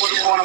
போது போன